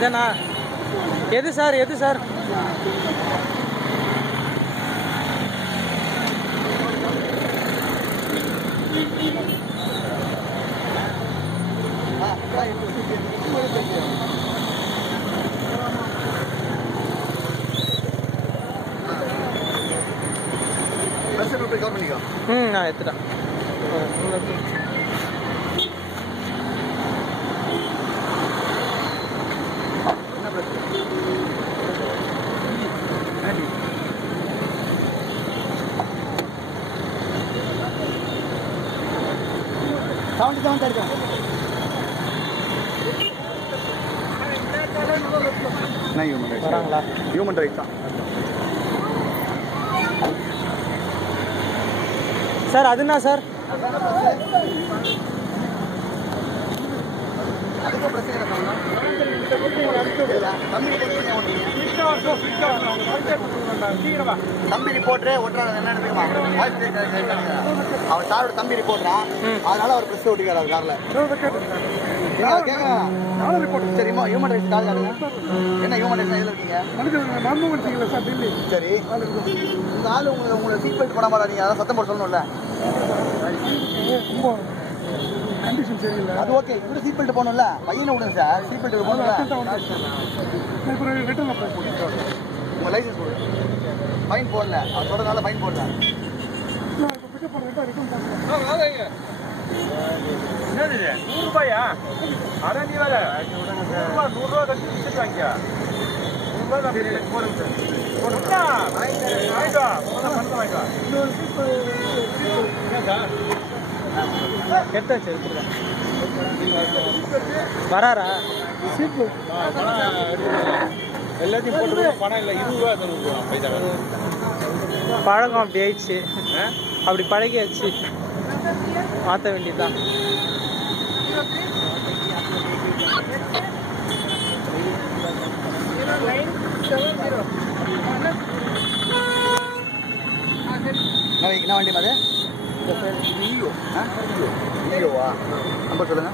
இதானா? எது சார்? எது சார்? நான் எடுத்துட்டேன். ஹியூமன் ரைட்ஸ் தான் சார். அதுனா சார்? தம்பி ரிப்போர்ட்டரே ஓட்டுறாரு. அவர் சாரோட தம்பி ரிப்போர்ட்டரா, அதனால அவர் பிரஸ் ஓட்டிக்காரு அவர் கார்ல. சரிம்மா, ஹியூமன் ரைட்ஸ் கார் காட்டுங்க. என்ன ஹியூமன் ரைட்ஸ் எதில் இருக்கீங்க? சரி, இந்த ஆள் உங்களை சீட் பெல்ட் பண்ண மாட்டா, நீங்க அதான் சத்தம் போட சொல்லணும்ல. கண்டிஷன் சரியில்லை. அது ஓகே, இவரு சீட் பெல்ட் போடணும்ல. பையனை விடுங்க சார், சீட் பெல்ட் போடணும்ல. உங்க லைசன்ஸ் கொடுங்க. ஃபைன் போடல, அவர் சொல்றதுனால ஃபைன் போடல. என்னது 100 ரூபாயா? அட நீ வேற 100 ரூபா கட்டி டிக்கெட் வாங்கிக்க. 100 ரூபாய் சரி போடுங்க சார். போடுங்க. வாங்கிடா. பணத்தை வாங்கிடா. கெட்டாச்சு வராரா? எல்லாத்தையும் போட்டு பணம் இல்லை, 20 ரூபா தருவோம் பைசா. பழக்கம் அப்படி ஆயிடுச்சு, அப்படி பழகியாச்சு, மாற்ற வேண்டியதுதான். என்ன வண்டி மாதிரி ஈயோவா நம்பர் சொல்லுங்க.